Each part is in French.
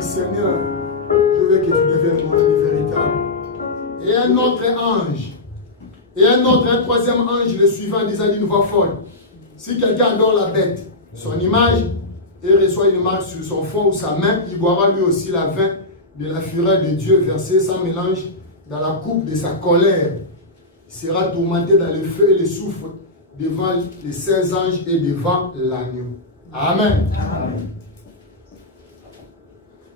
Seigneur, je veux que tu deviennes mon ami véritable. Et un autre ange, un troisième ange, le suivant, disant d'une voix folle, si quelqu'un adore la bête, son image, et reçoit une marque sur son front ou sa main, il boira lui aussi la vin de la fureur de Dieu versée sans mélange dans la coupe de sa colère. Il sera tourmenté dans le feu et le soufre devant les 16 anges et devant l'agneau. Amen. Amen.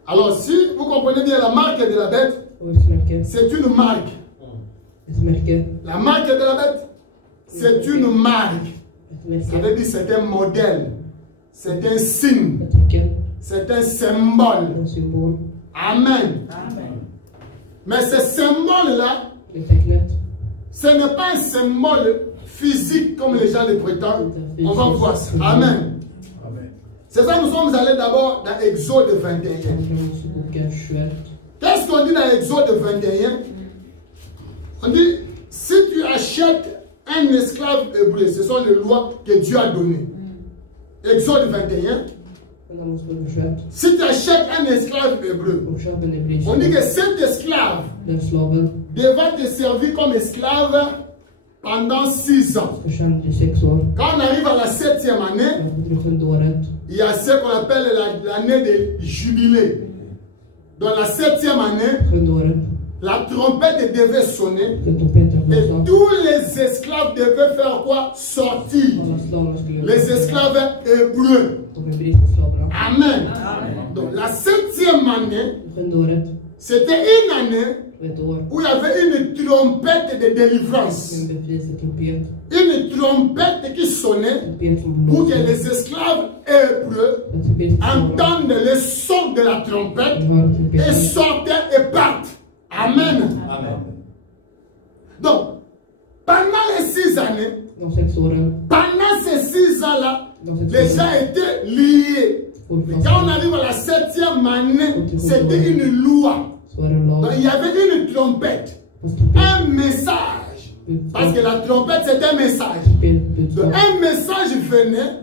Alors, si vous comprenez bien la marque de la bête, c'est une marque. La marque de la bête, c'est une marque. Ça veut dire c'est un modèle, c'est un signe, c'est un symbole. Amen. Mais ce symbole-là, ce n'est pas un symbole physique comme les gens le prétendent. On va voir ça. Amen. C'est ça que nous sommes allés d'abord dans Exode 21. Qu'est-ce qu'on dit dans Exode 21? On dit, si tu achètes un esclave hébreu, ce sont les lois que Dieu a données. Exode 21. Si tu achètes un esclave hébreu, on dit que cet esclave devra te servir comme esclave pendant 6 ans. Quand on arrive à la 7e année, il y a ce qu'on appelle l'année de jubilé. Dans la 7e année, la trompette devait sonner et tous les esclaves devaient faire quoi? Sortir. Les esclaves hébreux. Amen. Donc la 7e année, c'était une année où il y avait une trompette de délivrance. Une trompette qui sonnait pour que les esclaves hébreux entendent le son de la trompette et sortent et partent. Amen. Amen. Donc, pendant les 6 années, pendant ces 6 ans-là, les gens étaient liés. Et quand on arrive à la 7e année, c'était une loi. Donc, il y avait une trompette, un message. Parce que la trompette, c'est un message. Donc, un message venait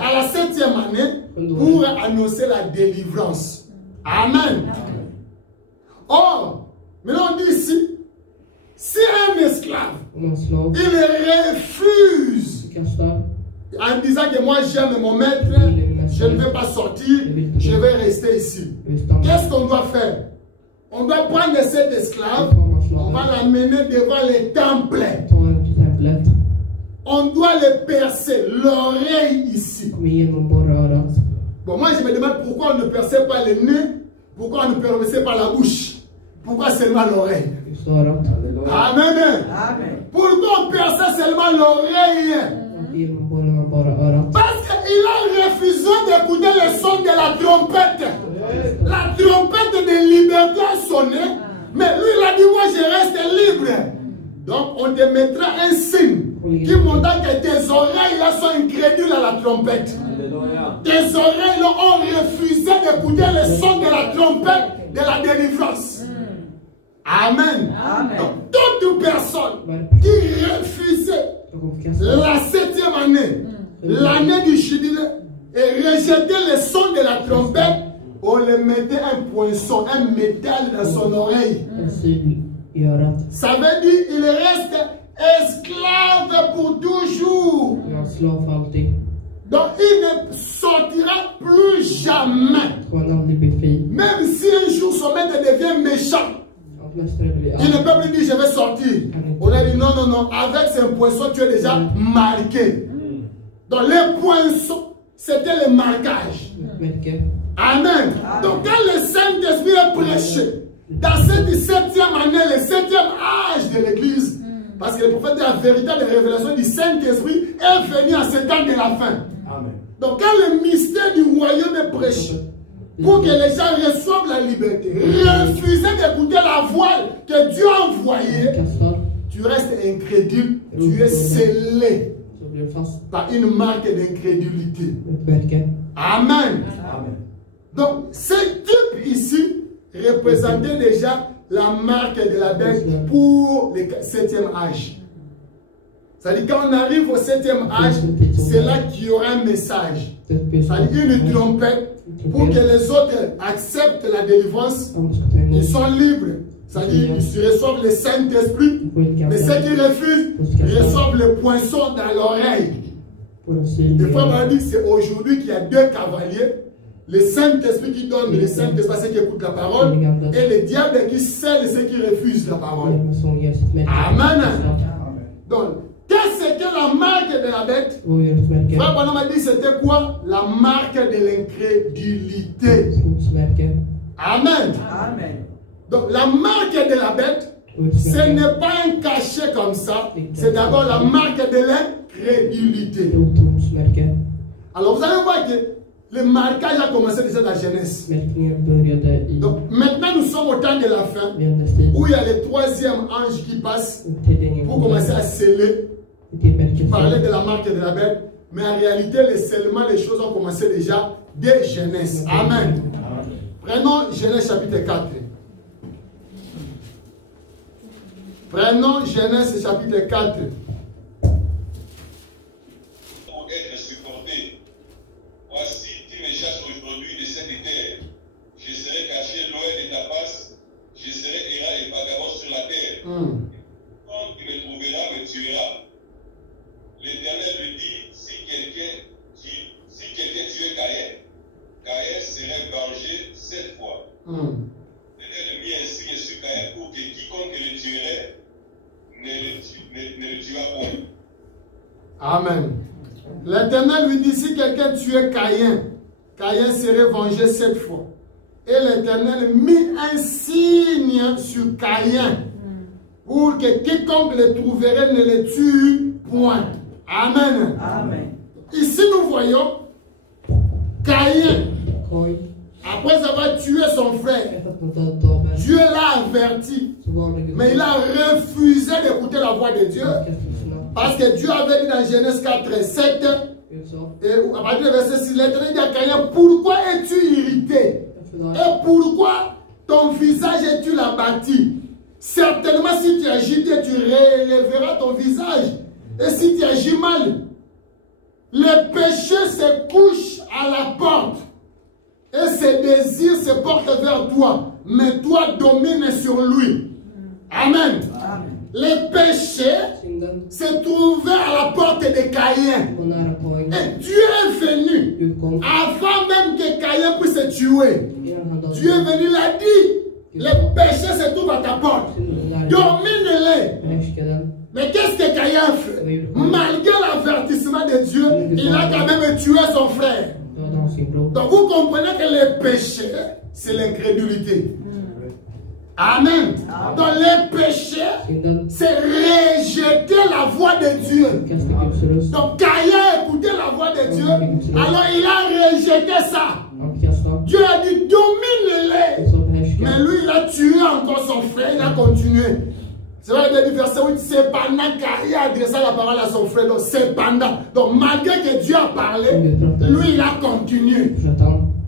à la 7e année pour annoncer la délivrance. Amen. Or, maintenant on dit ici, si un esclave, il refuse en disant que moi j'aime mon maître, je ne vais pas sortir, je vais rester ici. Qu'est-ce qu'on doit faire? On doit prendre cet esclave, on va l'amener devant les temples. On doit le percer, l'oreille ici. Bon, moi je me demande pourquoi on ne perçait pas le nez, pourquoi on ne perçait pas la bouche, pourquoi seulement l'oreille. Amen. Pourquoi on perçait seulement l'oreille? Parce qu'il a refusé d'écouter le son de la trompette. La trompette de liberté a sonné, mais lui il a dit moi je reste libre. Donc on te mettra un signe qui montre que tes oreilles là sont incrédules à la trompette. Tes oreilles là ont refusé d'écouter le son de la trompette de la délivrance. Amen. Donc toute personne qui refusait la 7e année, l'année du jubilé, et rejetait le son de la trompette, on le mettait un poinçon, un métal dans son oreille. Ça veut dire qu'il reste esclave pour toujours. Donc il ne sortira plus jamais. Même si un jour son maître devient méchant, il ne peut plus dire je vais sortir. On a dit non, non, non, avec ce poinçon tu es déjà marqué. Donc les poinçons, c'était le marquage. Amen. Donc quand le Saint-Esprit est prêché, dans cette 7e année, le 7e âge de l'Église, parce que le prophète de la véritable révélation du Saint-Esprit est venu à ce temps de la fin. Amen. Donc quand le mystère du royaume est prêché, pour que les gens reçoivent la liberté, refuser d'écouter la voix que Dieu a envoyée, tu restes incrédule, tu es scellé par une marque d'incrédulité. Amen. Amen. Donc, ce type ici représentait déjà la marque de la bête pour le 7e âge. C'est-à-dire, quand on arrive au 7e âge, c'est là qu'il y aura un message. C'est-à-dire une trompette pour que les autres acceptent la délivrance. Ils sont libres. C'est-à-dire, ils reçoivent le Saint-Esprit. Mais ceux qui refusent reçoivent le poinçon dans l'oreille. Des fois, on va dire c'est aujourd'hui qu'il y a 2 cavaliers. Le Saint-Esprit qui donne le Saint-Esprit à ceux qui écoutent la parole. Et le diable qui scelle ceux qui refusent la parole. Amen. Donc, qu'est-ce que la marque de la bête? Frère Branham m'a dit c'était quoi? La marque de l'incrédulité. Amen. Amen. Donc la marque de la bête, ce n'est pas un cachet comme ça. C'est d'abord la marque de l'incrédulité. Alors vous allez voir que le marquage a commencé déjà dans la Genèse. Donc maintenant nous sommes au temps de la fin, où il y a le 3e ange qui passe pour commencer à sceller. Qui parlait de la marque de la bête, mais en réalité, les scellements, les choses ont commencé déjà dès Genèse. Amen. Prenons Genèse chapitre 4. Prenons Genèse chapitre 4. Pour être supporté, voici, tu me chasses aujourd'hui de cette terre. Je serai caché loin de ta face, je serai errant et vagabond sur la terre. Quand tu me trouveras, me tueras. L'Éternel lui dit, si quelqu'un tuait Caïn, Caïn serait vengé 7 fois. L'Éternel mit un signe sur Caïn pour que quiconque le tuerait ne le tuera point. Amen. L'Éternel lui dit, si quelqu'un tuait Caïn, Caïn serait vengé 7 fois. Et l'Éternel mit un signe sur Caïn pour que quiconque le trouverait ne le tue point. Amen. Amen. Ici, nous voyons Caïn, après avoir tué son frère, Dieu l'a averti, mais il a refusé d'écouter la voix de Dieu, parce que Dieu avait dit dans Genèse 4, 7, et à partir du verset 6, l'Éternel dit à Caïn, pourquoi es-tu irrité? Et pourquoi ton visage es-tu abattu? Certainement, si tu agis bien, tu relèveras ton visage. Et si tu agis mal, le péché se couche à la porte et ses désirs se portent vers toi, mais toi domines sur lui. Amen. Amen. Le péché se trouvait à la porte de Caïn. Et Dieu est venu avant même que Caïn puisse se tuer. Dieu est venu, il a dit, le péché se trouve à ta porte. Domine-les. Mais qu'est-ce que Caïn a fait? Malgré l'avertissement de Dieu, il a quand même tué son frère. Donc vous comprenez que le péché, c'est l'incrédulité. Amen. Dans le péché, c'est rejeter la voix de Dieu. Donc Caïn a écouté la voix de Dieu, alors il a rejeté ça. Dieu a dit domine-les. Mais lui, il a tué encore son frère, il a continué. C'est vrai, il y a du verset 8, cependant, Caïn a adressé la parole à son frère. Donc, cependant. Donc, malgré que Dieu a parlé, lui, il a continué.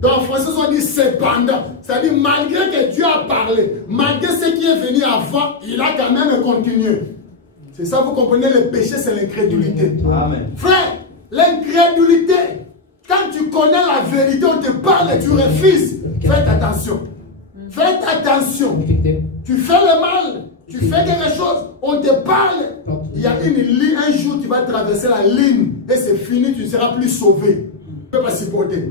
Donc, en français, on dit cependant. C'est-à-dire, malgré que Dieu a parlé, malgré ce qui est venu avant, il a quand même continué. C'est ça, vous comprenez, le péché, c'est l'incrédulité. Amen. Frère, l'incrédulité, quand tu connais la vérité, on te parle et tu refuses, faites attention. Faites attention. Tu fais le mal. Tu fais quelque chose, on te parle, il y a une ligne, un jour tu vas traverser la ligne et c'est fini, tu ne seras plus sauvé. Tu ne peux pas supporter.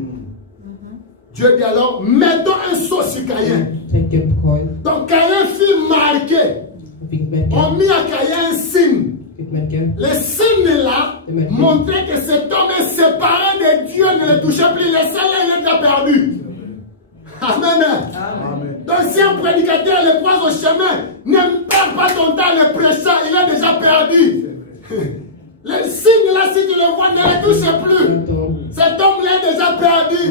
Dieu dit alors, mettons un saut sur Caïn. Donc Caïn fut marqué. On mit à Caïn un signe. Le signe là montrait que cet homme est séparé de Dieu, ne le touchait plus, le seul il était perdu. Amen. Amen. Donc si un prédicateur le croise au chemin, ne perds pas ton temps, le prêcheur, il est déjà perdu. Les signes là, si tu le vois, ne les touche plus. Cet homme-là est déjà perdu.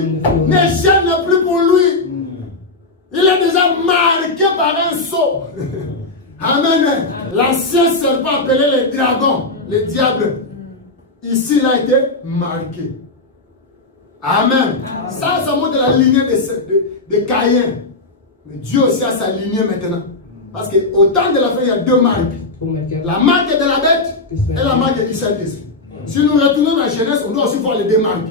Ne gêne plus pour lui. Il est déjà marqué par un sceau. Amen. L'ancien serpent appelé le dragon, le diable. Ici, il a été marqué. Amen. Ça montre la lignée de Caïn. Mais Dieu aussi a sa lignée maintenant. Parce qu'au temps de la fin, il y a deux marques. La marque de la bête et la marque du Saint-Esprit. Si nous retournons dans la Genèse, on doit aussi voir les deux marques.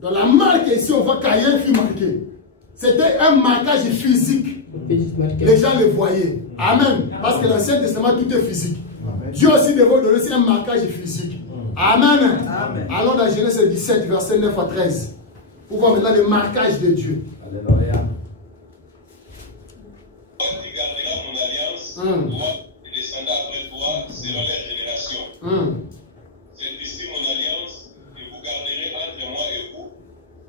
Dans la marque ici, on voit Caïn fut marqué. C'était un marquage physique. Les gens le voyaient. Amen. Parce que l'Ancien Testament, tout est physique. Dieu aussi devait donner aussi un marquage physique. Amen. Allons dans Genèse 17, verset 9 à 13. Pour voir maintenant le marquage de Dieu. Alléluia. Tu garderas mon alliance, toi et descendants après toi, selon leur génération. C'est ici mon alliance que vous garderez entre moi et vous,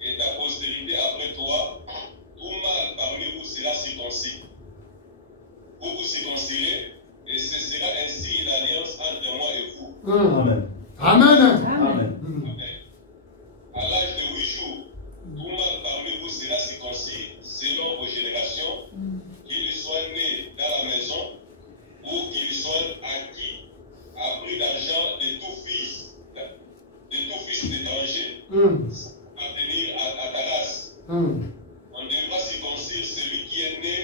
et ta postérité après toi. Tout mâle parmi vous sera circoncis. Vous vous circoncirez, et ce sera ainsi une alliance entre moi et vous. Amen. Amen. Amen. À l'âge de 8 jours, tout mâle parmi vous sera circoncis selon vos générations, qu'il soit né dans la maison ou qu'il soit acquis à prix d'argent de tout fils d'étranger, appartenir à ta race. On devra circoncire celui qui est né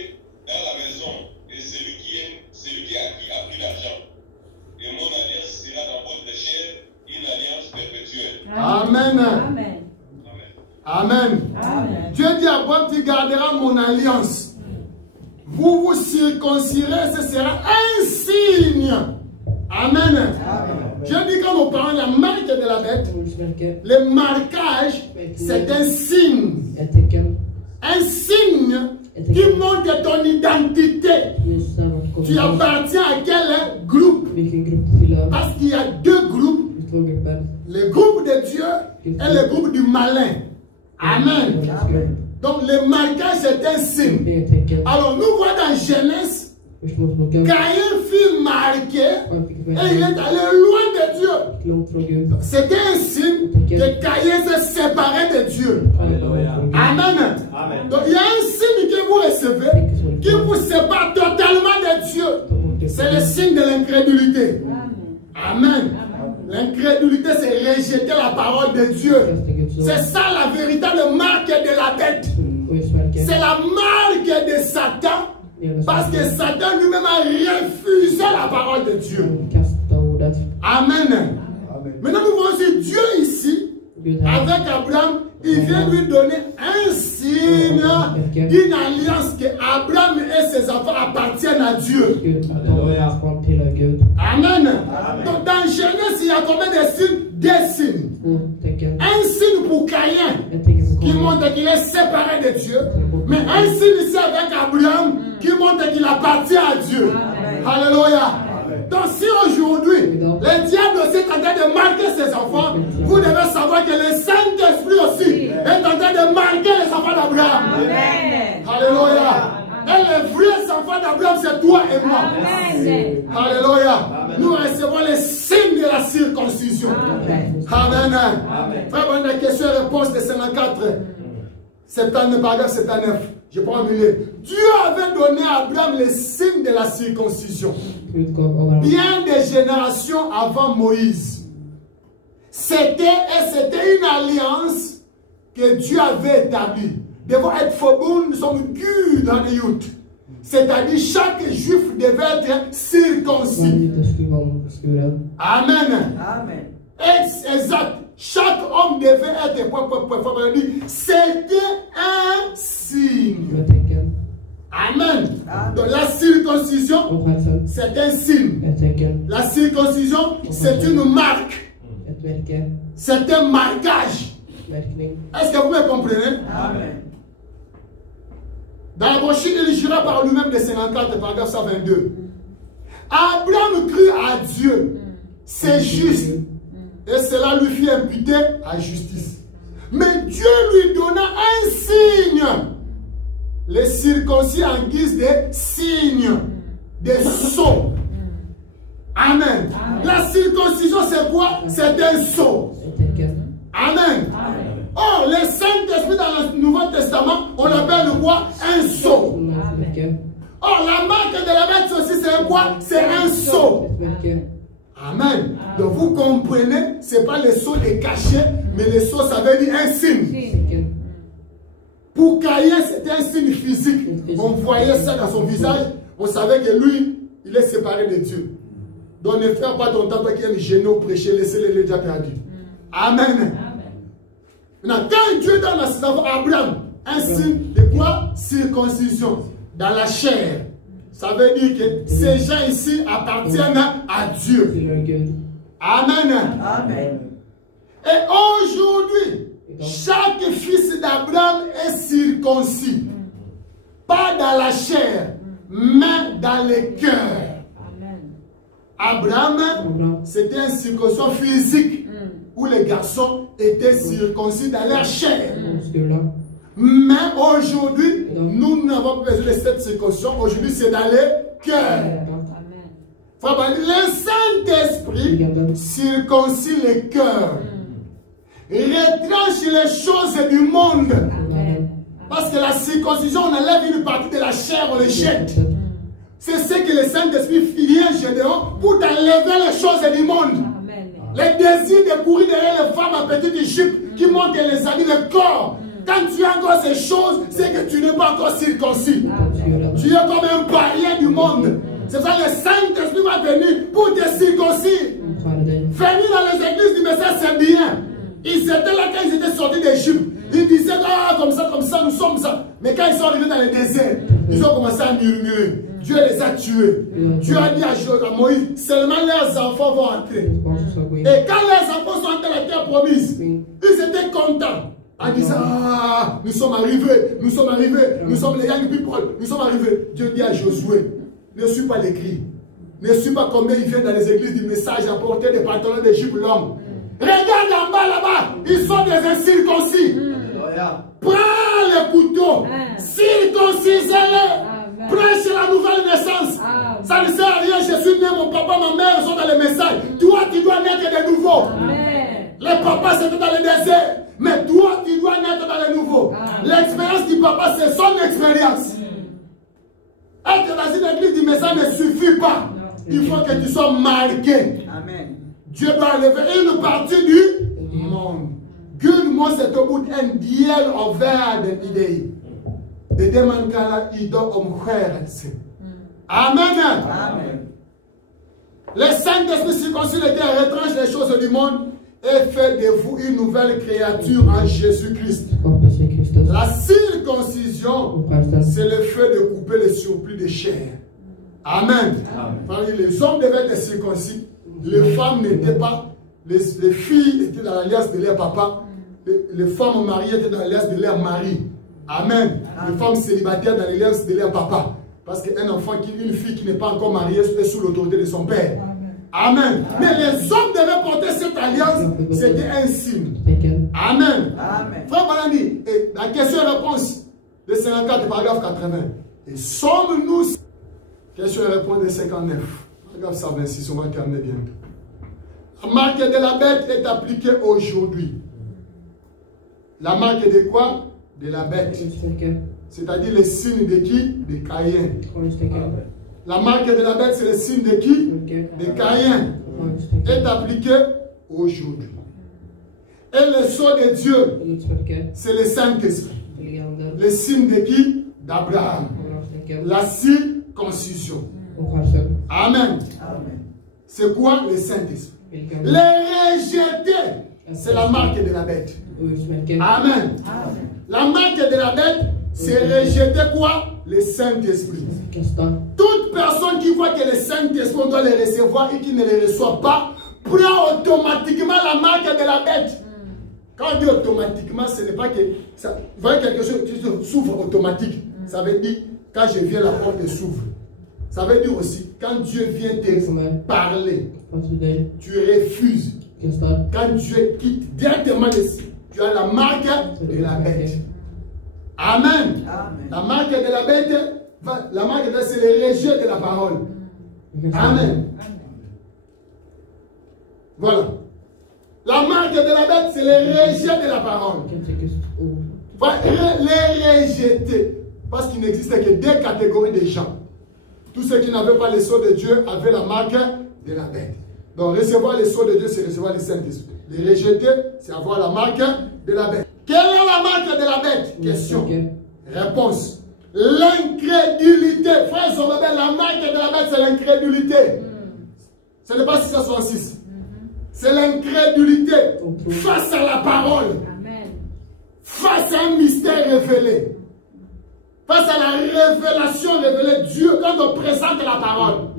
dans la maison et celui qui est acquis à prix d'argent. Et mon alliance sera dans votre chair une alliance perpétuelle. Amen. Amen. Amen. Amen. Dieu dit à Abraham, tu garderas mon alliance. Vous vous circoncirez, ce sera un signe. Amen. Dieu dit quand nos parents, la marque de la bête, le marquage, c'est un signe. Un signe qui montre ton identité. Tu appartiens à quel groupe? Parce qu'il y a deux groupes. Le groupe de Dieu et le groupe du malin. Amen. Donc le marquage c'est un signe. Alors nous voyons dans Genèse, Caïn fut marqué et il est allé loin de Dieu. C'était un signe que Caïn s'est séparé de Dieu. Amen. Donc il y a un signe que vous recevez qui vous sépare totalement de Dieu. C'est le signe de l'incrédulité. Amen. L'incrédulité, c'est rejeter la parole de Dieu. C'est ça la véritable marque de la bête. C'est la marque de Satan. Parce que Satan lui-même a refusé la parole de Dieu. Amen. Maintenant, nous voyons aussi Dieu ici, avec Abraham, il vient lui donner un signe d'une alliance que Abraham et ses enfants appartiennent à Dieu. Amen. Donc dans Genèse, il y a combien de signes? Des signes. Un signe pour Caïn, qui montre qu'il est séparé de Dieu. Mais un signe ici avec Abraham, qui montre qu'il appartient à Dieu. Alléluia. Donc si aujourd'hui, le diable aussi est en train de marquer ses enfants, vous devez savoir que le Saint-Esprit aussi est en train de marquer les enfants d'Abraham. Alléluia. Et les vrais enfants d'Abraham, c'est toi et moi. Alléluia. Nous recevons les signes de la circoncision. Amen. Frère, on a une question et réponse de 54. 79, paragraphe 79. Je prends un milieu. Dieu avait donné à Abraham les signes de la circoncision. Bien des générations avant Moïse. C'était une alliance que Dieu avait établie. Devant être verbunden zum Gud an Jud. C'est-à-dire chaque juif devait être circoncis. Amen. Amen. Exact. Chaque homme devait être. C'était un signe. Amen. Donc la circoncision, c'est un signe. La circoncision, c'est une marque. C'est un marquage. Est-ce que vous me comprenez? Amen. Dans la brochure, il jura par lui-même de 54, paragraphe 122. Abraham crut à Dieu. C'est juste. Et cela lui fit imputer à justice. Mais Dieu lui donna un signe. Les circoncis en guise de signe, de sceau. Amen. La circoncision, c'est quoi? C'est un sceau. Amen. Or, le Saint-Esprit dans le Nouveau Testament, on l'appelle quoi? Un sceau. Or, la marque de la bête aussi, c'est quoi? C'est un sceau. Amen. Donc, vous comprenez, ce n'est pas le sceau de cachet, mais le sceau, ça veut dire un signe. Pour Caïn, c'était un signe physique. On voyait ça dans son visage. On savait que lui, il est séparé de Dieu. Donc, ne fais pas ton temps pour qu'il y ait gêné au prêcher, laissez-les déjà perdus. Amen. Maintenant, quand Dieu donne à ses enfants, Abraham, un signe de quoi? Circoncision. Dans la chair. Ça veut dire que ces gens ici appartiennent à Dieu. Amen. Amen. Et aujourd'hui, chaque fils d'Abraham est circoncis. Pas dans la chair, mais dans le cœur. Abraham, c'était une circoncision physique où les garçons étaient circoncis dans leur chair. Mais aujourd'hui, nous n'avons pas besoin de cette circoncision. Aujourd'hui, c'est dans le cœur. Le Saint-Esprit circoncis le cœur. Retranche les choses du monde. Parce que la circoncision, on enlève une partie de la chair, on le jette. C'est ce que le Saint-Esprit vient jeter pour t'enlever les choses du monde. Les désirs de courir derrière les femmes en petite Égypte qui montrent les amis, le corps. Quand tu as encore ces choses, c'est que tu n'es pas encore circoncis. Tu es comme un païen du monde. C'est ça que le Saint-Esprit va venir pour te circoncire. Venir dans les églises du message, c'est bien. Ils étaient là quand ils étaient sortis d'Égypte. Ils disaient, ah, comme ça, nous sommes ça. Mais quand ils sont arrivés dans le désert, ils ont commencé à murmurer. Dieu les a tués. Dieu a dit à Moïse, seulement leurs enfants vont entrer. Et quand les enfants sont entrés dans la terre promise, ils étaient contents. En disant, ah, nous sommes arrivés, nous sommes les young people, nous sommes arrivés. Dieu dit à Josué, ne suis pas les cris. Ne suis pas combien ils viennent dans les églises du message à porter des pantalons d'Égypte l'homme. Regarde en bas là-bas, ils sont des incirconcis. Prends les couteaux, circoncisez-les. Prêche la nouvelle naissance. Ça ne sert à rien, je suis né, mon papa, ma mère sont dans les messages. Toi, tu dois naître de nouveau. Les papas, c'était dans le désert. Mais toi, tu dois naître dans le nouveau. L'expérience du papa, c'est son expérience. Être dans une église du message ne suffit pas. Il faut que tu sois marqué. Amen. Dieu doit enlever une partie du monde. Gud måste ta ut en del av världen i dig. Det är det man kallar idag omskärelse. Amen. Amen. Le Saint-Esprit circoncis le cœur, retranche les choses du monde et fait de vous une nouvelle créature en Jésus-Christ. La circoncision, c'est le fait de couper le surplus de chair. Amen. Amen. Les hommes devaient être circoncis. Les femmes n'étaient pas. Les filles étaient dans l'alliance de leur papa. Les femmes mariées étaient dans l'alliance de leur mari. Amen. Amen. Les femmes célibataires dans l'alliance de leur papa. Parce qu'un enfant, une fille qui n'est pas encore mariée est sous l'autorité de son père. Amen. Amen. Mais les hommes devaient porter cette alliance. C'était un signe. Amen. Amen. Frère Balandi, la question et réponse de 54, paragraphe 80. Et sommes-nous... Question et réponse de 59. Paragraphe 126, on va terminer bientôt. La marque de la bête est appliquée aujourd'hui. La marque de quoi? De la bête. C'est-à-dire le signe de qui? De Caïn. La marque de la bête, c'est le signe de qui? De Caïn. Est appliquée aujourd'hui. Et le sceau de Dieu, c'est le Saint-Esprit. Le signe de qui? D'Abraham. La circoncision. Amen. C'est quoi le Saint-Esprit? Les rejeter, c'est la marque de la bête. Amen. La marque de la bête, c'est rejeter quoi? Le Saint-Esprit. Toute personne qui voit que le Saint-Esprit, on doit le recevoir et qui ne le reçoit pas, prend automatiquement la marque de la bête. Quand on dit automatiquement, ce n'est pas que... Ça, vous voyez quelque chose qui s'ouvre automatique. Ça veut dire, quand je viens, la porte s'ouvre. Ça veut dire aussi, quand Dieu vient te parler, tu refuses. Quand Dieu quitte directement tu as la marque de la bête. Amen. Amen. La marque de la bête, c'est le rejet de la parole. Amen. Voilà. La marque de la bête, c'est le rejet de la parole. Les rejeter. Parce qu'il n'existait que deux catégories de gens. Tous ceux qui n'avaient pas le sceau de Dieu avaient la marque de la bête. Donc recevoir le sceau de Dieu, c'est recevoir le Saint-Esprit. Les rejeter, c'est avoir la marque de la bête. Quelle est la marque de la bête? Question. Réponse. L'incrédulité. Frères et sœurs, la marque de la bête, c'est l'incrédulité. Ce n'est pas 666. C'est l'incrédulité face à la parole. Amen. Face à un mystère révélé. Face à la révélation révélée. Dieu, quand on présente la parole,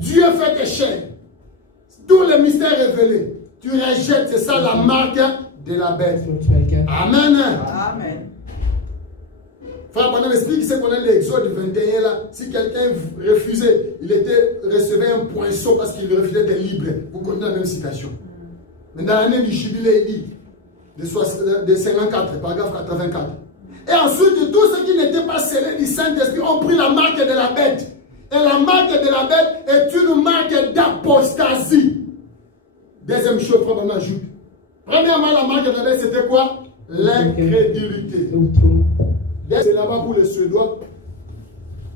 Dieu fait des chaînes. Tous les mystères révélés. Tu rejettes, c'est ça la marque de la bête. Amen. Amen. Frère, pendant l'explique, c'est qu'on a l'Exode 21 là. Si quelqu'un refusait, recevait un poinçon parce qu'il refusait d'être libre. Vous connaissez la même citation. Mais dans l'année du jubilé, il dit, de 54, paragraphe 84. Et ensuite, tous ceux qui n'étaient pas scellés du Saint-Esprit ont pris la marque de la bête. Et la marque de la bête est une marque d'apostasie. Deuxième chose, frère, on ajoute. Premièrement, la marque de la bête, c'était quoi? L'incrédulité. C'est là-bas pour les Suédois,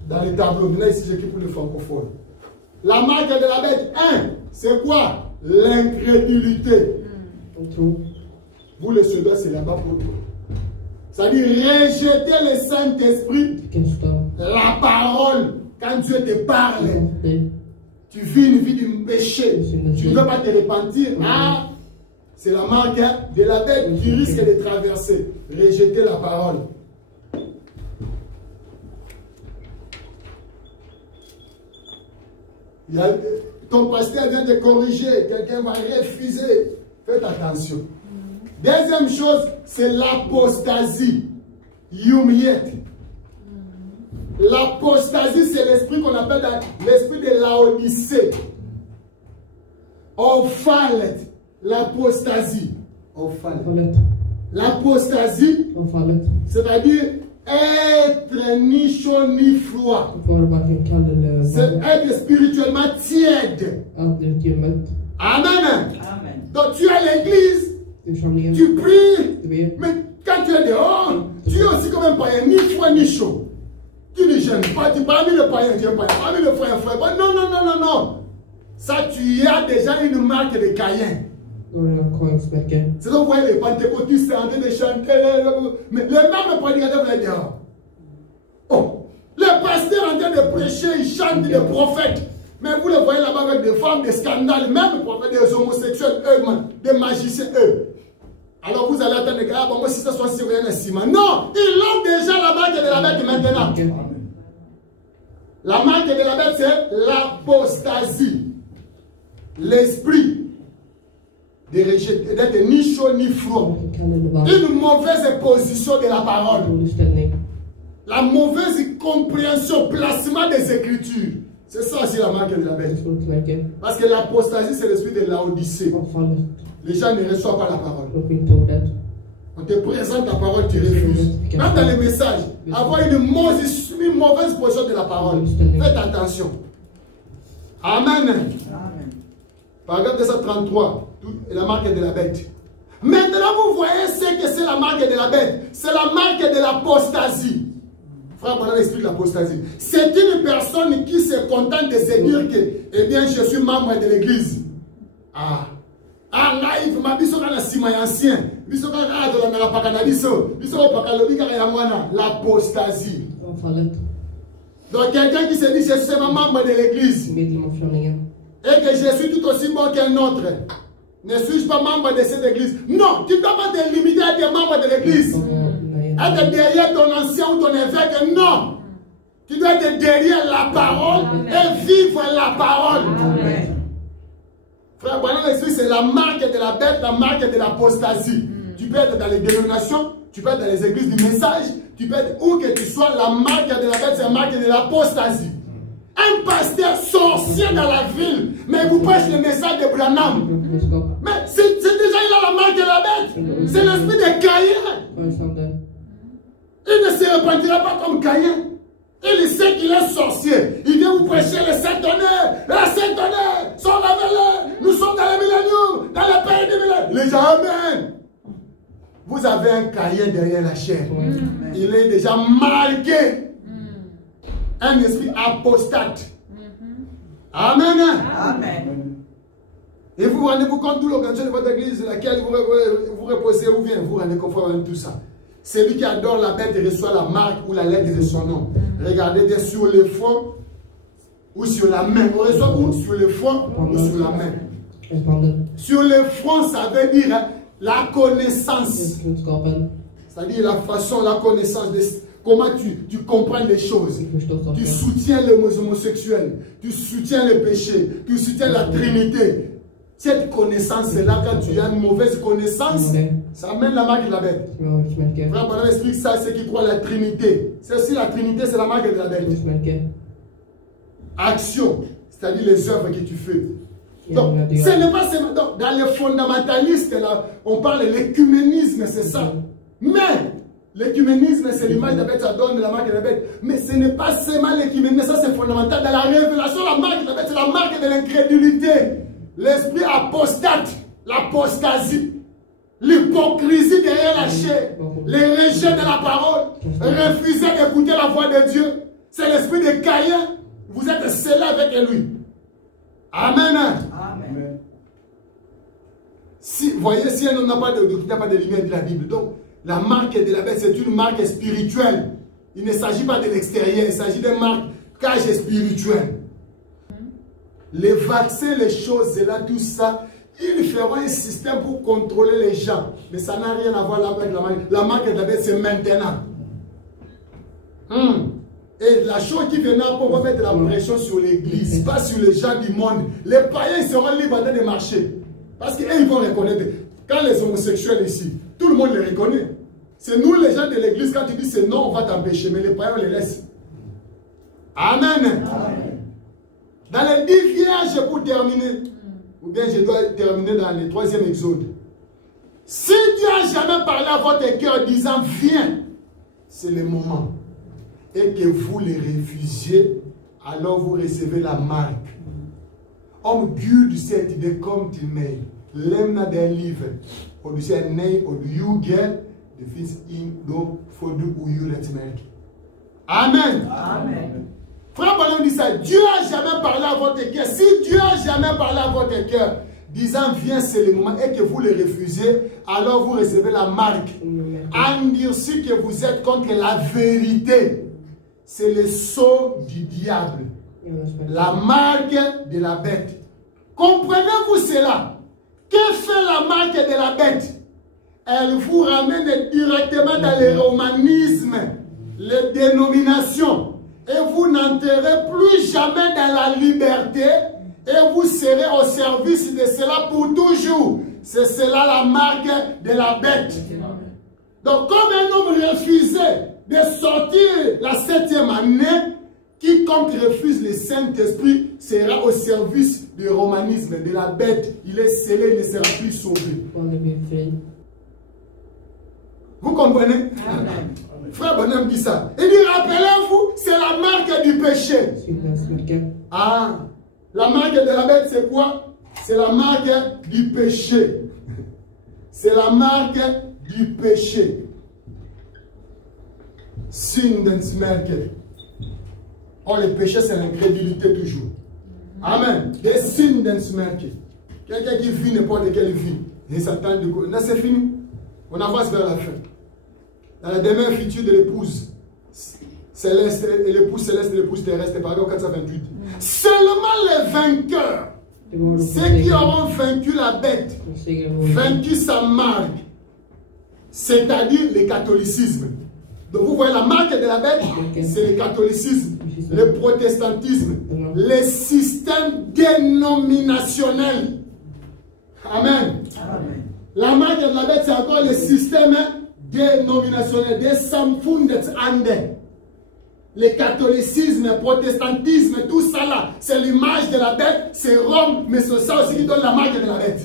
dans les tableaux. Maintenant, ici, j'écris pour les francophones. La marque de la bête, c'est quoi? L'incrédulité. Vous, les Suédois, c'est là-bas pour vous. C'est-à-dire rejeter le Saint-Esprit, la parole, quand Dieu te parle. Tu vis une vie du péché, tu ne veux pas te repentir. Ah, c'est la marque de la bête qui risque de traverser. Rejeter la parole. Ton pasteur vient de corriger, quelqu'un va refuser. Faites attention. Deuxième chose, c'est l'apostasie. Yumiet. L'apostasie, c'est l'esprit qu'on appelle l'esprit de Laodicée. Ophalet. L'apostasie. L'apostasie, c'est-à-dire être ni chaud ni froid. C'est être spirituellement tiède. Amen. Amen. Donc tu es à l'église, tu pries, mais quand tu es dehors, tu es aussi comme un païen, ni froid ni chaud. Tu ne gênes pas, tu parmi le païen, tu es païen, parmi le frère, frère. Non, non, non, non, non. Ça, tu as déjà une marque de Caïn. C'est donc vous voyez les pentecôtistes en train de chanter, mais le même prédicateur va dire, oh, le pasteur en train de prêcher, il chante des prophètes, mais vous le voyez là-bas avec des femmes, des scandales, même des homosexuels, eux, des magiciens, eux. Alors vous allez attendre, ah bon, moi si ça soit surveillé un ciment. Non, ils ont déjà la marque de la bête maintenant. La marque de la bête, c'est l'apostasie. L'esprit de rejeter, d'être ni chaud ni froid. Une mauvaise position de la parole. La mauvaise compréhension, placement des Écritures. C'est ça aussi la marque de la bête. Parce que l'apostasie, c'est l'esprit de Laodicée. Les gens ne reçoivent pas la parole. On te présente la parole, tu refuses. Même dans les messages, avoir une mauvaise position de la parole. Faites attention. Amen. Amen. Paragraphe 233. La marque de la bête. Maintenant, vous voyez ce que c'est la marque de la bête. C'est la marque de l'apostasie. Frère, on explique l'apostasie. C'est une personne qui se contente de se dire que, eh bien, je suis membre de l'église. Ah. Ah, naïf, ma biso kana sima ancien. Biso kana de la pakana biso. Biso pakalobi kana yamwana. L'apostasie. Donc, quelqu'un qui se dit, je suis un membre de l'église. Et que je suis tout aussi bon qu'un autre. Ne suis-je pas membre de cette église? Non, tu ne dois pas te limiter à être membre de l'église. Être derrière ton ancien ou ton évêque, non. Tu dois être derrière la parole et vivre la parole. Amen. Frère, voilà l'esprit, c'est la marque de la bête, la marque de l'apostasie. Tu peux être dans les dénominations, tu peux être dans les églises du message, tu peux être où que tu sois, la marque de la bête, c'est la marque de l'apostasie. Un pasteur sorcier dans la ville, mais vous prêche le message de Branham. Mais c'est déjà il a la marque de la bête. C'est l'esprit de Caïn. Il ne se repentira pas comme Caïn. Il sait qu'il est sorcier. Il vient vous prêcher les sept tonnerres. Les sept tonnerres sont révélés. Nous sommes dans le millénium. dans la période de millénaire. Les gens, amen. Vous avez un cahier derrière la chair. Il est déjà marqué. Un esprit apostate. Amen. Amen. Et vous vous rendez-vous compte de l'organisation de votre église, laquelle vous reposez ou bien vous rendez conforme avec tout ça. Celui qui adore la bête reçoit la marque ou la lettre de son nom. Regardez sur le front ou sur la main. On reçoit où? Sur le front ou sur la main. Sur le front, ça veut dire la connaissance. C'est-à-dire la façon, la connaissance de comment tu comprends les choses. Tu soutiens les homosexuels, tu soutiens les péchés, tu soutiens la Trinité. Cette connaissance-là, quand tu as une mauvaise connaissance, ça amène la marque de la bête. Frère Bonhomme explique ça, ceux qui croient à la Trinité. C'est aussi la Trinité, c'est la marque de la bête. Action, c'est-à-dire les œuvres que tu fais. Donc, ce n'est pas seulement dans les fondamentalistes, là, on parle de l'écuménisme, c'est ça. Mais l'écuménisme, c'est l'image de la bête, ça donne la marque de la bête. Mais ce n'est pas seulement l'écuménisme, ça c'est fondamental. Dans la révélation, la marque de la bête, c'est la marque de l'incrédulité. L'esprit apostate, l'apostasie, l'hypocrisie derrière la chair, les rejets de la parole, refuser d'écouter la voix de Dieu. C'est l'esprit de Caïn. Vous êtes scellés avec lui. Amen. Amen. Si, voyez, si on n'a pas de lumière de la Bible, donc la marque de la bête, c'est une marque spirituelle. Il ne s'agit pas de l'extérieur, il s'agit d'un marquage spirituel. Les vaccins, les choses, là, tout ça, ils feront un système pour contrôler les gens. Mais ça n'a rien à voir avec la marque. La marque de la bête, c'est maintenant. Et la chose qui viendra pour mettre la pression sur l'église, pas sur les gens du monde. Les païens seront libres de marcher. Parce qu'eux, ils vont reconnaître. Quand les homosexuels ici, tout le monde les reconnaît. C'est nous, les gens de l'église, quand tu dis c'est non, on va t'empêcher. Mais les païens, on les laisse. Amen. Amen. Dans les 10 vierges, pour terminer, ou bien je dois terminer dans le 3e exode. Si Dieu n'a jamais parlé à votre cœur disant viens, c'est le moment. Et que vous les refusiez, alors vous recevez la marque. Om Gud cette idée comme tu mets. Lämna den livet. Och du säger nej och du ljuger. Det finns då får du odjuret märke. Amen. Amen. Frère Bonhomme dit ça. Dieu n'a jamais parlé à votre cœur. Si Dieu n'a jamais parlé à votre cœur, disant viens, c'est le moment, et que vous le refusez, alors vous recevez la marque. Endurci que vous êtes contre la vérité. C'est le sceau du diable. La marque de la bête. Comprenez-vous cela? Que fait la marque de la bête? Elle vous ramène directement dans le romanisme, les dénominations. Et vous n'entrerez plus jamais dans la liberté. Et vous serez au service de cela pour toujours. C'est cela la marque de la bête. Donc comme un homme refusait de sortir la 7e année, quiconque refuse le Saint-Esprit sera au service du romanisme, de la bête. Il est scellé, il ne sera plus sauvé. Vous comprenez? Amen. Frère Bonhomme dit ça. Il dit, rappelez-vous, c'est la marque du péché. Ah, la marque de la bête, c'est quoi? C'est la marque du péché. C'est la marque du péché. Syndensmerke. Oh, le péché, c'est l'incrédulité toujours. Amen. Des syndensmerke. Quelqu'un qui vit n'importe quelle vie. Et Satan de quoi? Non, c'est fini. On avance vers la fin. Dans la demeure future de l'épouse céleste et l'épouse céleste et l'épouse terrestre, paragraphe 428. Seulement les vainqueurs, ceux qui auront vaincu la bête, vaincu sa marque, c'est-à-dire le catholicisme. Donc vous voyez la marque de la bête, c'est le catholicisme, le protestantisme, le système dénominationnel. Amen. Amen. La marque de la bête, c'est encore le système dénominationnel, des Samfundet Ande. Le catholicisme, le protestantisme, tout ça là, c'est l'image de la bête, c'est Rome, mais c'est ça aussi qui donne la marque de la bête.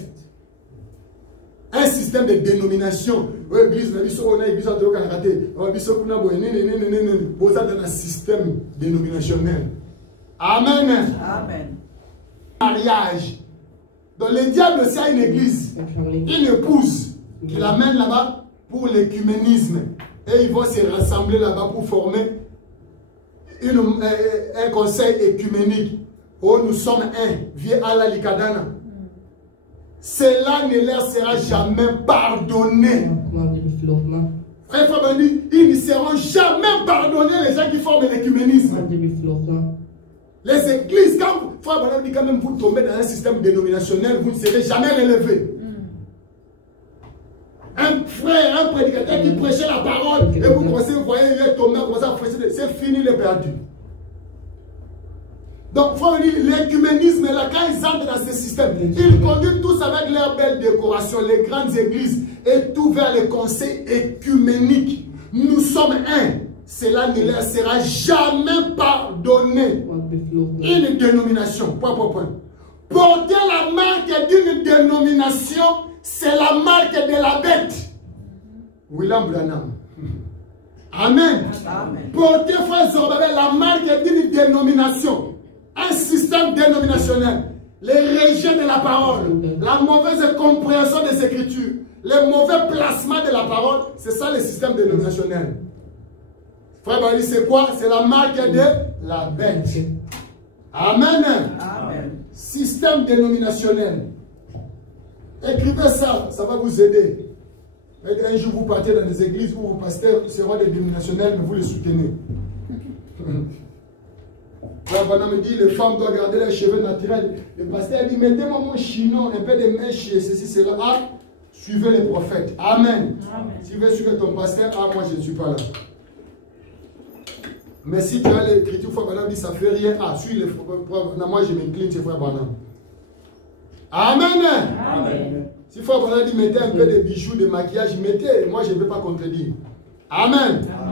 Un système de dénomination. L'église, on a l'église en raté. On a un système dénominationnel. Amen. Amen. Mariage. Donc le diable aussi a une église, une épouse qui l'amène là-bas pour l'écuménisme. Et ils vont se rassembler là-bas pour former un conseil écuménique. Oh, nous sommes un, via Allah Likadana. Cela ne leur sera jamais pardonné. Frère Fabani, ils ne seront jamais pardonnés, les gens qui forment l'écuménisme. Les églises, quand Frère Fabani dit quand même vous tombez dans un système dénominationnel, vous ne serez jamais relevés. Un frère, un prédicateur qui prêchait la parole, et vous commencez, vous voyez, il est tombé, vous commencez à prêcher, c'est fini, il est perdu. Donc, frère, l'écuménisme, là, quand ils entrent dans ce système, ils conduisent tous avec leurs belles décorations, les grandes églises, et tout vers les conseils écuméniques. Nous sommes un. Cela ne leur sera jamais pardonné. Une dénomination, point. Porter la marque d'une dénomination, c'est la marque de la bête. William Branham. Amen. Porter, frère Zorobabel, la marque d'une dénomination. Un système dénominationnel, les rejets de la parole, la mauvaise compréhension des Écritures, les mauvais placements de la parole, c'est ça le système dénominationnel. Frère Bali, c'est quoi? C'est la marque de la bête. Amen. Amen. Système dénominationnel. Écrivez ça, ça va vous aider. Un jour, vous partez dans des églises où vos pasteurs seront des dénominationnels, mais vous les soutenez. Frère Branham me dit, les femmes doivent garder leurs cheveux naturels. Le pasteur dit, mettez-moi mon chignon, un peu de mèche, ceci, cela. Ah, suivez les prophètes. Amen. Amen. Si tu veux suivre ton pasteur, ah, moi je ne suis pas là. Mais si tu as l'écriture, Frère Branham dit, ça ne fait rien. Ah, suis les frères. Moi je m'incline chez Frère Branham. Amen. Amen. Si Frère Branham dit, mettez un peu de bijoux, de maquillage, mettez. Moi je ne vais pas contredire. Amen. Amen.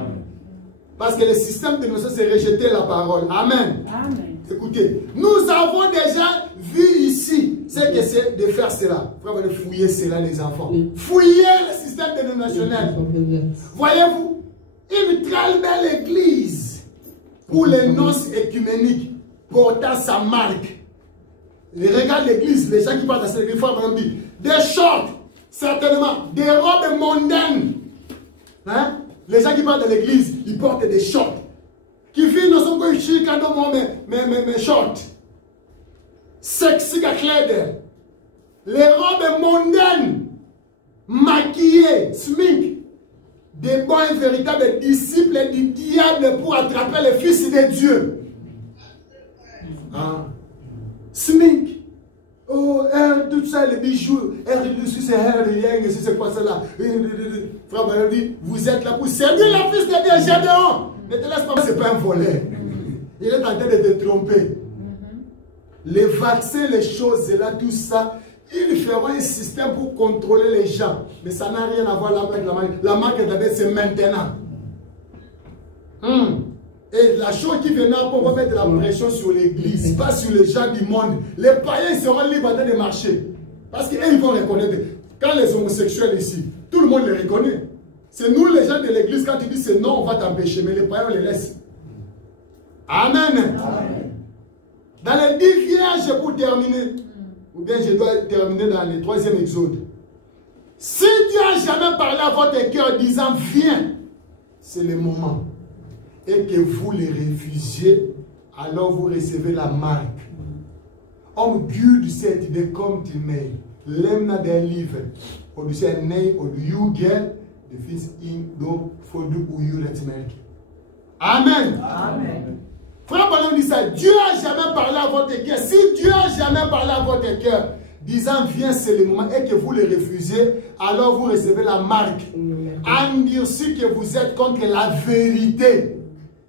Parce que le système de nos soeurs, c'est rejeter la parole. Amen. Amen. Écoutez, nous avons déjà vu ici ce que c'est de faire cela. Frère, de fouiller cela, les enfants. Fouiller le système dénominationnel. Voyez-vous, une très belle église pour les noces écuméniques portant sa marque. Regarde l'église, les gens qui parlent de cette église, Frère Branham dit, des shorts, certainement, des robes mondaines. Hein? Les gens qui parlent de l'église, ils portent des shorts. Qui vivent dans son coin chic, mes shorts. Sexy kläder. Les robes mondaines, maquillées, smink. Des bons véritables disciples du diable pour attraper le Fils de Dieu. Ah. Smink. Oh, tout ça, les bijoux, c'est quoi ça là? Frère Branham dit, vous êtes là pour servir le Fils de Dieu, Gédéon. Ne te laisse pas, c'est pas un voleur. Il est en train de te tromper. Les vaccins, les choses, là, tout ça, ils feront un système pour contrôler les gens. Mais ça n'a rien à voir avec la marque. La marque d'abord, c'est maintenant. Et la chose qui viendra pour va mettre la pression sur l'église, pas sur les gens du monde. Les païens seront libres de marcher. Parce qu'ils vont reconnaître. Quand les homosexuels ici, tout le monde les reconnaît. C'est nous les gens de l'église, quand tu dis c'est non, on va t'empêcher. Mais les païens, on les laisse. Amen. Amen. Dans les 10 vierges, pour terminer, ou bien je dois terminer dans le 3e exode. Si Dieu n'a jamais parlé à votre cœur disant viens, c'est le moment. Et que vous les refusiez, alors vous recevez la marque. Om Gud zegt de komt in mij. Lämna den lieve. Och du säger nej och du ljuger. Det finns då får du odjuret märke. Amen. Amen. Frère Branham dit ça. Dieu n'a jamais parlé à votre cœur. Si Dieu n'a jamais parlé à votre cœur, disant viens, c'est le moment, et que vous le refusez, alors vous recevez la marque. Endurci que vous êtes contre la vérité.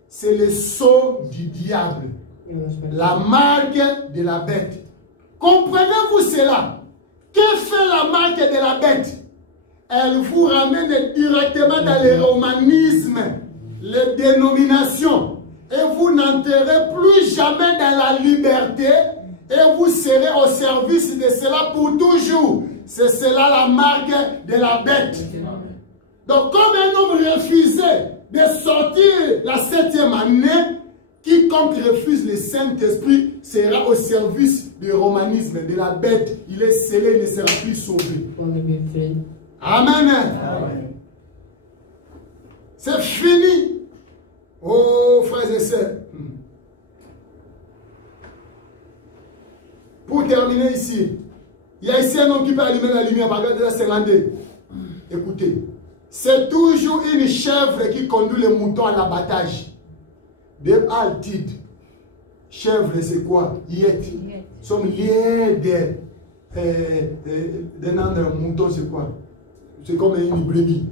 C'est le sceau du diable. La marque de la bête. Comprenez-vous cela? Que fait la marque de la bête? Elle vous ramène directement dans le romanisme, les dénominations. Et vous n'entrerez plus jamais dans la liberté. Et vous serez au service de cela pour toujours. C'est cela la marque de la bête. Donc comme un homme refusait de sortir la 7e année, Quiconque refuse le Saint-Esprit sera au service du romanisme, de la bête. Il est scellé, il ne sera plus sauvé. Amen. Amen. C'est fini. Oh, frères et sœurs. Pour terminer ici, il y a ici un homme qui peut allumer la lumière. Regardez la 52. Écoutez. C'est toujours une chèvre qui conduit les moutons à l'abattage. Des altides. Chèvre, c'est quoi? Yet. Somme liés des noms d'un mouton, c'est quoi? C'est comme une brebis.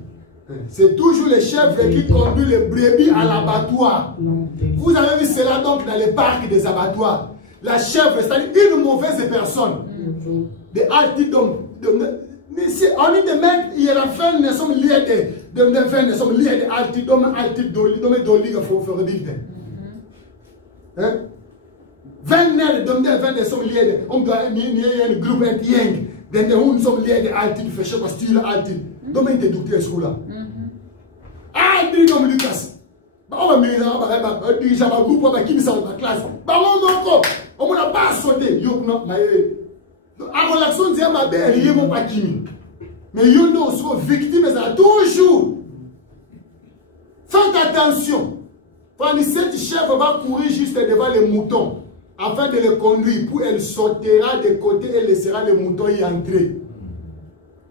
C'est toujours les chèvres qui conduisent les brebis à l'abattoir. Vous avez vu cela donc dans les parcs des abattoirs. La chèvre, c'est-à-dire une mauvaise personne. Des altides. On dit de mettre, il y a la fin, nous sommes liés nous sommes liés de altides, nous sommes liés de 20 nègres, nous sommes liés de, on doit un groupe ethnique, nous sommes liés de altides, fait chaque style altide. Donc, il y a des docteurs à ce là. Ah, il dit comme Lucas. On va mettre déjà un groupe qui est dans la classe. On n'a pas sauté. À l'action, c'est ma belle, il y a mon paquini. Mais il y a aussi victime, ça toujours. Faites attention. Cette chèvre va courir juste devant les moutons afin de les conduire. Puis elle sautera de côté et laissera les moutons y entrer.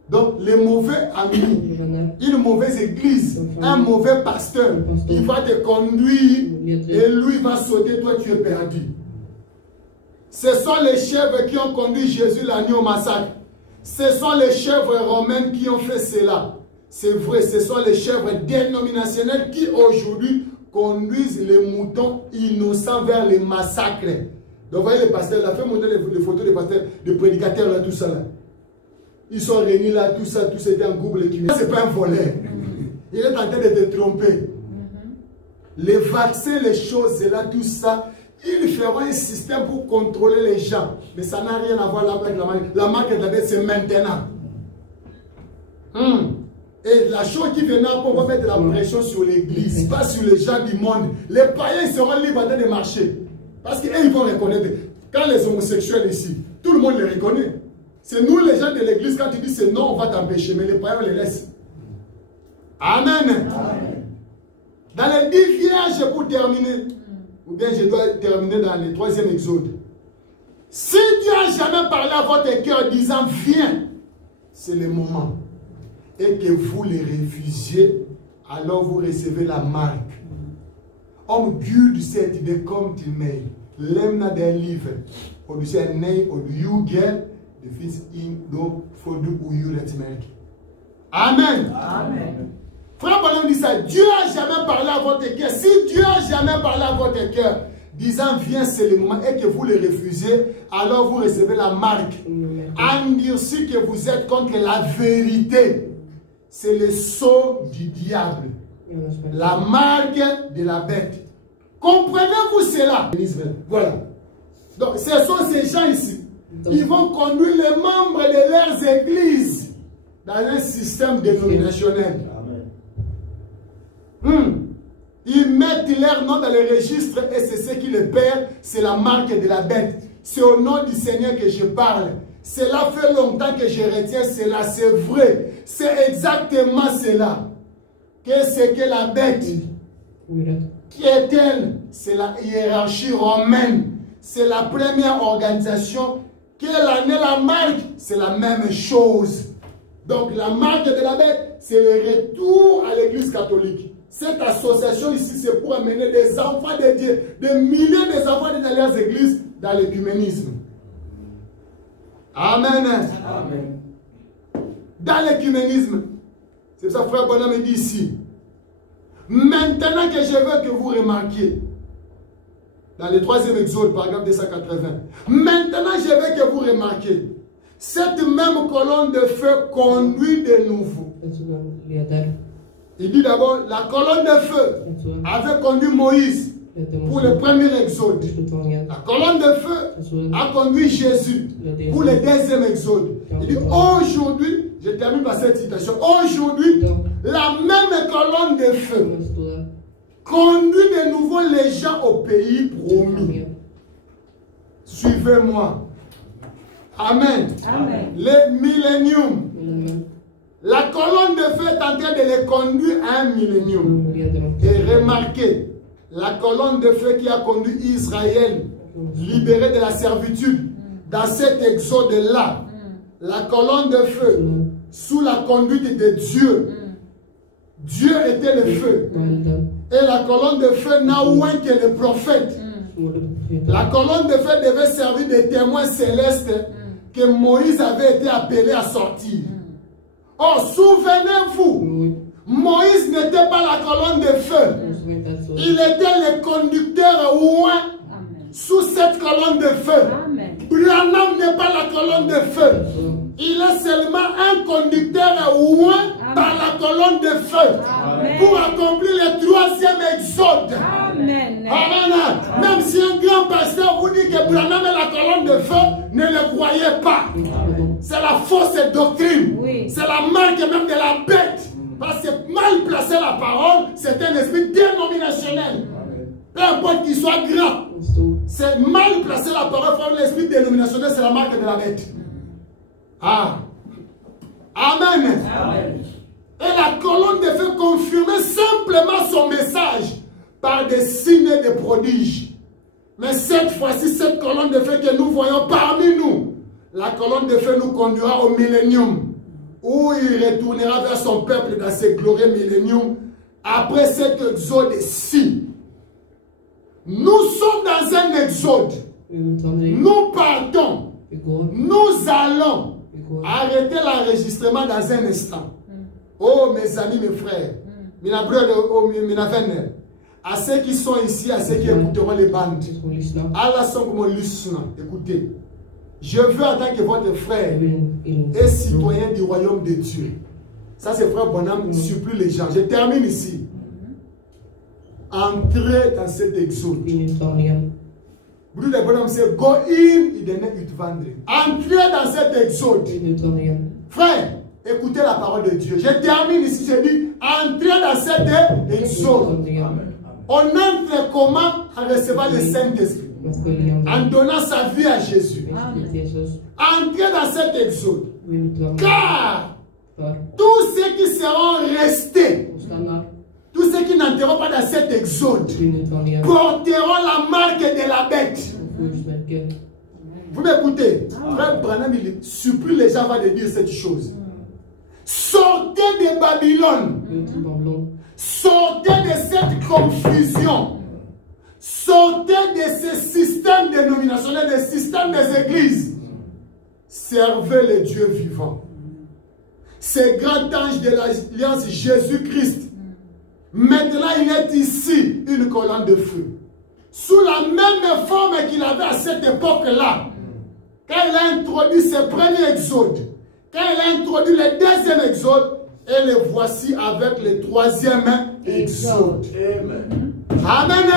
Donc, les mauvais amis, une mauvaise église, un mauvais pasteur, il va te conduire et lui va sauter, toi tu es perdu. Ce sont les chèvres qui ont conduit Jésus la nuit au massacre. Ce sont les chèvres romaines qui ont fait cela. C'est vrai, ce sont les chèvres dénominationnels qui aujourd'hui conduisent les moutons innocents vers les massacres. Donc, vous voyez les pasteurs, là, fait monter les photos des pasteurs, des prédicateurs, là, tout ça là. Ils sont réunis là, tout ça était un groupe qui. Ce n'est pas un voleur. Il est en train de te tromper. Les vaccins, les choses là, tout ça, ils feront un système pour contrôler les gens. Mais ça n'a rien à voir avec la marque. La marque de la bête, c'est maintenant. Et la chose qui viendra, on va mettre de la pression sur l'église, pas sur les gens du monde. Les païens seront libres de marcher. Parce qu'ils vont reconnaître. Quand les homosexuels ici, tout le monde les reconnaît. C'est nous les gens de l'église, quand tu dis c'est non, on va t'empêcher, mais les païens, on les laisse. Amen. Amen. Dans les 10 vierges, pour terminer, ou bien je dois terminer dans le 3e exode. Si Dieu n'a jamais parlé à votre cœur disant viens, c'est le moment. Et que vous les refusiez, alors vous recevez la marque. Om Gud cette idée comme tu m'aimes. L'emna des livres. Au-dessus, un nez, au-dessus, de fils Indo Fodu Ouyu Retimerk. Amen. Amen. Frère Bonhomme dit ça. Dieu n'a jamais parlé à votre cœur. Si Dieu n'a jamais parlé à votre cœur, disant viens, c'est le moment, et que vous le refusez, alors vous recevez la marque. Endurci que vous êtes contre la vérité. C'est le sceau du diable. La marque de la bête. Comprenez-vous cela? Voilà. Donc, ce sont ces gens ici. Ils vont conduire les membres de leurs églises dans un système dénominationnel. Ils mettent leur nom dans les registres et c'est ce qui les perd, c'est la marque de la bête. C'est au nom du Seigneur que je parle. Cela fait longtemps que je retiens cela, c'est vrai. C'est exactement cela. Que c'est que la bête, qui est-elle? C'est la hiérarchie romaine. C'est la première organisation. Quelle année la marque? C'est la même chose. Donc la marque de la bête, c'est le retour à l'église catholique. Cette association ici, c'est pour amener des enfants de Dieu, des milliers d'enfants dans leurs églises, dans l'écuménisme. Amen. Amen. Dans l'écuménisme. C'est ça, frère Bonhomme me dit ici. Maintenant que je veux que vous remarquiez, dans le 3e exode, paragraphe 280. Maintenant, je veux que vous remarquiez. Cette même colonne de feu conduit de nouveau. Il dit d'abord, la colonne de feu avait conduit Moïse pour le premier exode. La colonne de feu a conduit Jésus pour le 2e exode. Il dit aujourd'hui, je termine par cette citation, aujourd'hui, la même colonne de feu conduit de nouveau les les gens au pays promis. Suivez-moi. Amen. Amen. Le millénium. La colonne de feu est en train de les conduire à un millénium. Et remarquez, la colonne de feu qui a conduit Israël, libéré de la servitude, dans cet exode-là, la colonne de feu, sous la conduite de Dieu, Dieu était le feu. Et la colonne de feu n'a ouï que le prophète. La colonne de feu devait servir de témoin céleste que Moïse avait été appelé à sortir. Oh, souvenez-vous, Moïse n'était pas la colonne de feu. Il était le conducteur ouin sous cette colonne de feu. Branham n'est pas la colonne de feu. Il est seulement un conducteur ouin par la colonne de feu. Pour accomplir le troisième exode. Amen. Amen. Même si un grand pasteur vous dit que Branham est la colonne de feu, ne le croyez pas. C'est la fausse doctrine. C'est la marque même de la bête. Parce que mal placer la parole, c'est un esprit dénominationnel. Peu importe qu'il soit grand. C'est mal placer la parole, l'esprit dénominationnel, c'est la marque de la bête. Ah. Amen. Amen. Et la colonne de feu confirmait simplement son message par des signes et des prodiges. Mais cette fois-ci, cette colonne de feu que nous voyons parmi nous, la colonne de feu nous conduira au millénium, où il retournera vers son peuple dans ses glorieux milléniums après cet exode-ci. Nous sommes dans un exode. Nous partons. Nous allons arrêter l'enregistrement dans un instant. Oh mes amis, mes frères, à ceux qui sont ici, à ceux qui écouteront les bandes, écoutez, je veux en tant que votre frère et citoyen du royaume de Dieu. Ça c'est frère Bonhomme, supplie les gens. Je termine ici. Entrez dans cet exode. Brother Bonhomme c'est go in, il donnait ut vendre. Entrez dans cet exode. Frère, écoutez la parole de Dieu. Je termine ici, je dis, entrez dans cet exode. On entre comment? En recevant le Saint-Esprit. En donnant sa vie à Jésus. Entrez dans cet exode. Car tous ceux qui seront restés, tous ceux qui n'entreront pas dans cet exode, porteront la marque de la bête. Vous m'écoutez? Frère Branham, il supplie les gens avant de dire cette chose. Sortez de Babylone. Sortez de cette confusion. Sortez de ce système dénominationnel, des systèmes des églises. Servez le Dieu vivant. Ce grand ange de l'alliance Jésus-Christ. Maintenant, il est ici une colonne de feu. Sous la même forme qu'il avait à cette époque-là. Quand il a introduit ce premier exode. Quand il a introduit le deuxième exode. Et le voici avec le troisième exode. Amen. Amen.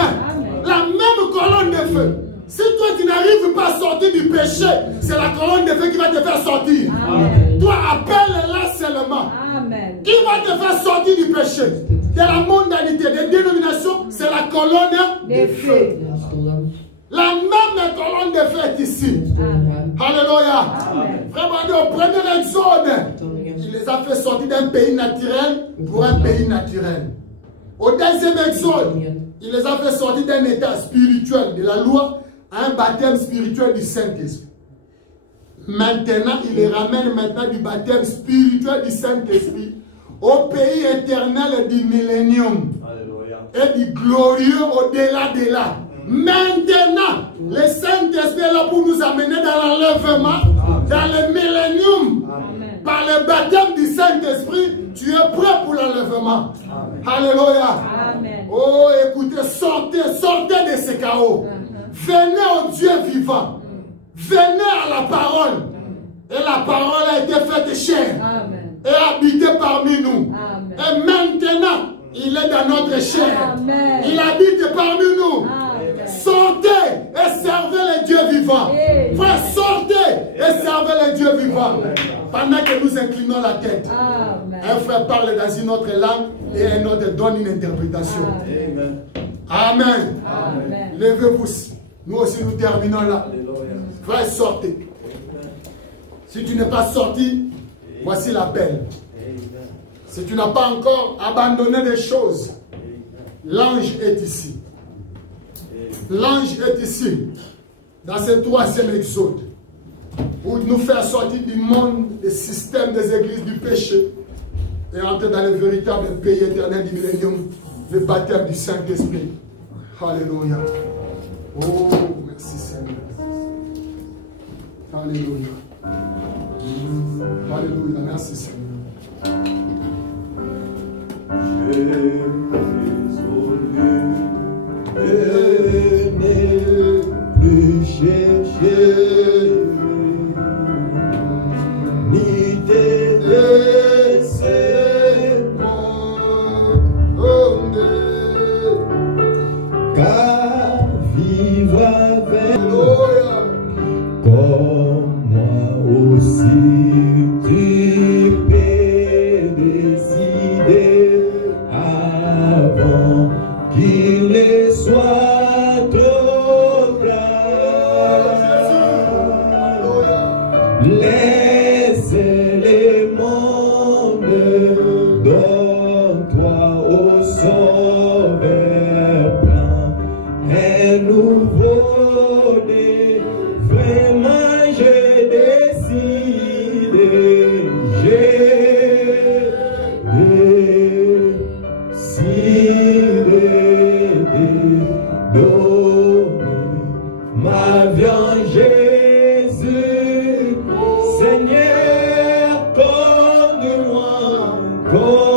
La même colonne de feu. Si toi tu n'arrives pas à sortir du péché, c'est la colonne de feu qui va te faire sortir. Amen. Toi appelle-la seulement. Amen. Qui va te faire sortir du péché? De la mondanité, des dénominations, c'est la colonne de feu. La même colonne de feu est ici. Amen. Alléluia. Vraiment, au premier exode, il les a fait sortir d'un pays naturel pour un pays naturel. Au deuxième exode, il les a fait sortir d'un état spirituel de la loi à un baptême spirituel du Saint-Esprit. Maintenant, il les ramène maintenant du baptême spirituel du Saint-Esprit au pays éternel du millénium et du glorieux au-delà de là. Maintenant, le Saint-Esprit est là pour nous amener dans l'enlèvement, dans le millénium. Par le baptême du Saint-Esprit, tu es prêt pour l'enlèvement. Alléluia. Amen. Oh, écoutez, sortez de ce chaos. Venez au Dieu vivant. Venez à la parole. Et la parole a été faite chair. Amen. Et habité parmi nous. Amen. Et maintenant, il est dans notre chair. Amen. Il habite parmi nous. Amen. Sortez et servez le Dieu vivant. Frère, sortez et servez le Dieu vivant. Amen. Pendant que nous inclinons la tête. Amen. Un frère parle dans une autre langue et un autre donne une interprétation. Amen. Amen. Amen. Levez-vous. Nous aussi, nous terminons là. Alléluia. Va sortir. Si tu n'es pas sorti, voici l'appel. Si tu n'as pas encore abandonné des choses, l'ange est ici. L'ange est ici, dans ce 3e exode, pour nous faire sortir du monde, des systèmes des églises du péché, et entrer dans le véritable pays éternel du millénium, le baptême du Saint-Esprit. Alléluia. Oh, merci Seigneur. Alléluia. Alléluia, merci Seigneur. Plus chercher ni te laisser car vivre avec comme moi aussi tu peux décider avant qu'il ne soit trop tard. Laissez les mondes, donne-toi au Sauveur plein, un nouveau dé. Vraiment j'ai décidé, de donner ma vie en Jésus. Seigneur, conduis-moi, conduis-moi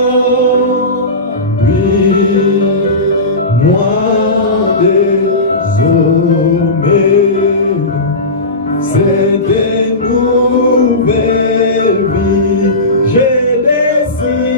désormais. C'est une nouvelle vie, j'ai décidé,